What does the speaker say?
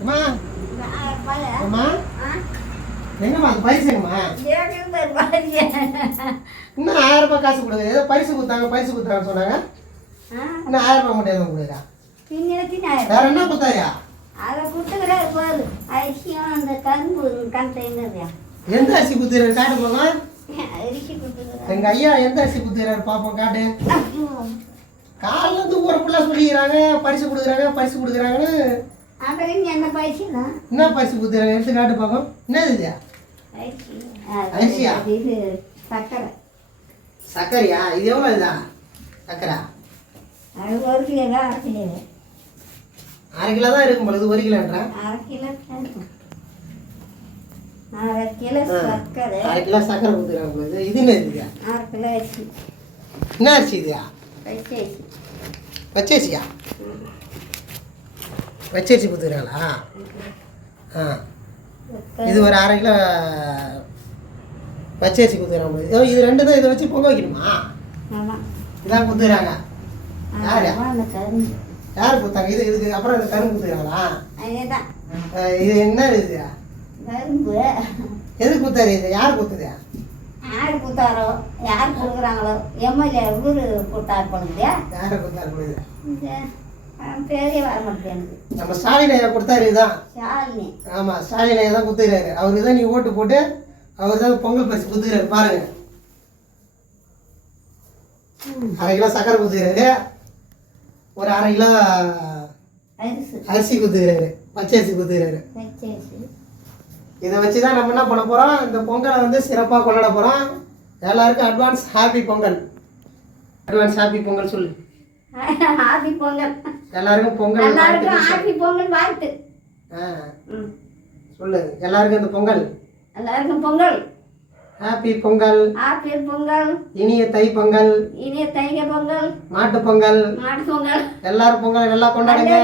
அம்மா அம்மா எங்கம்மா அது பரிசுங்கம்மா இன்னும் 1000 ரூபாய் காசு கொடுங்க. ஏதோ பரிசு கொடுத்தாங்கன்னு சொன்னாங்க. இன்னும் 1000 ரூபாய் மட்டும் எதுவும் கொடுக்குறா? வேற என்ன கொடுத்தாரியா? அதை கொடுத்துக்கிறாரு பாரு. அரிசியும் அந்த கரும்பு கண்டைங்க. எந்த அரிசி குத்துறாரு காட்டு போங்க. அரிசி கொடுத்துக்கிறாரு. எங்க ஐயா எந்த அரிசி குத்துறாரு பாப்போம் காட்டு. காலைல இருந்து ஊரை ஃபுல்லா சொல்லிக்கிறாங்க பரிசு கொடுக்குறாங்கன்னு. அப்புறம் என்ன பரிசு தான்? என்ன பரிசு குத்துறாங்க எடுத்து காட்டு பாப்போம். என்னது இது? அரிசியா? இது சக்கரை. சக்கரையா? இது எவ்வளோ இதா சக்கரை? அது 1 கிலோ தான், 1/2 கிலோ. 1/2 கிலோ தான் இருக்கும் பொழுது 1 கிலோன்றா? 1/2 கிலோ இருக்கும். 1/2 கிலோ சக்கரை. 1/2 கிலோ சக்கரை கொடுத்துருக்காங்க பொழுது. இது என்ன இதுயா? 1/2 கிலோ அரிசி. என்ன அரிசி இதுயா? பச்சரிசி. பச்சரிசியா? பச்சரிசி கொடுத்துருக்காங்களா? ஆ, இது ஒரு 1/2 கிலோ பச்சரிசி கொடுத்துருக்காங்க பொழுது. இது 2 தான். இதை வச்சு பொங்க வைக்கணுமா? ஆமாம். இதான் கொடுத்துருக்காங்க. யார் அந்த கரும்பு. யார் கொடுத்தாங்க? இதுக்கு அப்புறம் இந்த கரும்பு கொடுத்துருக்காங்களா? அதேதான். இது என்ன இதுயா? கரும்பு. எது கொடுத்தாரு? இது யார் கொடுத்தது? யார் கொடுத்தாரோ, யார் கொடுக்குறாங்களோ, எம்எல்ஏ ஊர் கொடுத்தாரு போனது. யாரை கொடுத்தாரு பொழுது? பேரே வர மாட்டேங்குது. நம்ம ஸ்டாலின் ஐயா கொடுத்தாரு. இதுதான் ஷாலினி. ஆமாம், ஸ்டாலின் ஐயா தான் கொடுத்துக்கிறாரு. அவருக்கு தான் நீ ஓட்டு போட்டு அவர் தான் பொங்கல் பரிசு கொடுத்துக்கிறாரு. பாருங்க, 1/2 கிலோ சக்கரை கொடுத்துக்கிறாரு. ஒரு 1/2 கிலோ அரிசி கொடுத்துக்கிறாரு. பச்சரிசி கொடுத்துக்கிறாரு. இதை வச்சு தான் நம்ம என்ன பண்ண போகிறோம்? இந்த பொங்கலை வந்து சிறப்பாக கொண்டாட போகிறோம். எல்லாருக்கும் advance happy Pongal. Advance happy Pongal சொல்லு. ஹாப்பி பொங்கல். எல்லாருக்கும் பொங்கல் எல்லாருக்கும் ஹாப்பி பொங்கல் வாழ்த்து. சொல்லு எல்லாருக்கும் இந்த பொங்கல். எல்லாருக்கும் பொங்கல். ஹாப்பி பொங்கல். ஹாப்பி பொங்கல். இனிய தை பொங்கல். இனிய தை பொங்கல். மாட்டு பொங்கல். மாட்டு பொங்கல். எல்லாரும் பொங்கல் நல்லா கொண்டாடுங்க.